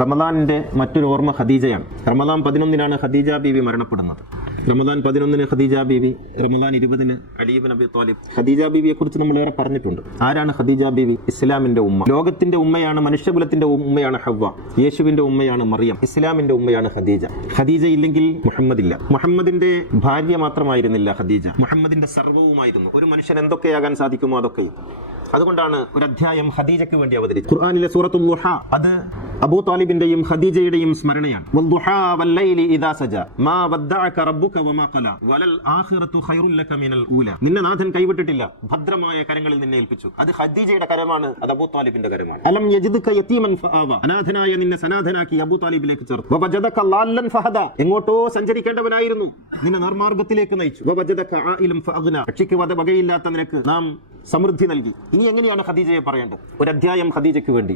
റമദാനിന്റെ മറ്റൊരു ഓർമ്മ ഖദീജയാണ്. റമദാൻ 11 ഖദീജ ബീവി മരണപ്പെടുന്നത്. റമദാൻ 11 ഖദീജ ബീവി, റമദാൻ 20 അലി ഇബ്നു അബി ത്വാലിബ്. ഖദീജ ബീവിയെ കുറിച്ച് നമ്മൾ ഏറെ പറഞ്ഞിട്ടുണ്ട്. ആരാണ് ഖദീജ ബീവി? ഇസ്ലാമിന്റെ ഉമ്മ, ലോകത്തിന്റെ ഉമ്മയാണ്, മനുഷ്യകുലത്തിന്റെ ഉമ്മയാണ് ഹവ്വ, യേശുവിന്റെ ഉമ്മയാണ് മറിയം, ഇസ്ലാമിന്റെ ഉമ്മയാണ് ഖദീജ. ഖദീജ ഇല്ലെങ്കിൽ മുഹമ്മദ് ഇല്ല. മുഹമ്മദിന്റെ ഭാര്യ മാത്രമായിരുന്നില്ല ഖദീജ, മുഹമ്മദിന്റെ സർവ്വവുമായിരുന്നു. ഒരു മനുഷ്യൻ എന്തൊക്കെയാകാൻ സാധിക്കുമോ അതൊക്കെയും. അതുകൊണ്ടാണ് ഒരു അധ്യായം ഖദീജയ്ക്ക് വേണ്ടി അവതരിച്ചു. ഖുർആനിലെ സൂറത്തുൽ ദുഹാ, അത് അബൂ താലിബിന്റെയും ഖദീജയുടെയും സ്മരണയാണ്. വദ്ദുഹാ വല്ലൈലി ഇദാ സജ മാ വദ്ദഅക റബ്ബുക വമാ ഖല വലൽ ആഖിറതു ഖൈറുൽ ലക മിനൽ ഊല. നിന്നെ നാഥൻ കൈവിട്ടിട്ടില്ല, ഭദ്രമായ കരങ്ങളിൽ നിന്നെ ഏൽപ്പിച്ചു. അത് ഖദീജയുടെ കരമാണ്, അത് അബൂ താലിബിന്റെ കരമാണ്. അലം യജിദ്ക യതീമൻ ഫആവ, അനാഥനായ നിന്നെ സനാഥനാക്കി അബൂ താലിബിലേക്ക് ചേർത്തു. വവജദക ളാല്ലൻ ഫഹദ, എങ്ങോട്ടോ സഞ്ചരിക്കേണ്ടവനായിരുന്നു, നിന്നെ നേർമാർഗ്ഗത്തിലേക്ക് നയിച്ചു. വവജദക ആയിലൻ ഫഅഗ്ന, രക്ഷയ്ക്ക് വകയില്ലാത്ത നിനക്ക് നാം സമൃദ്ധി നൽകി. ഇനി എങ്ങനെയാണ് ഖദീജയെ പറയേണ്ടത്? ഒരു അധ്യായം ഖദീജയ്ക്ക് വേണ്ടി.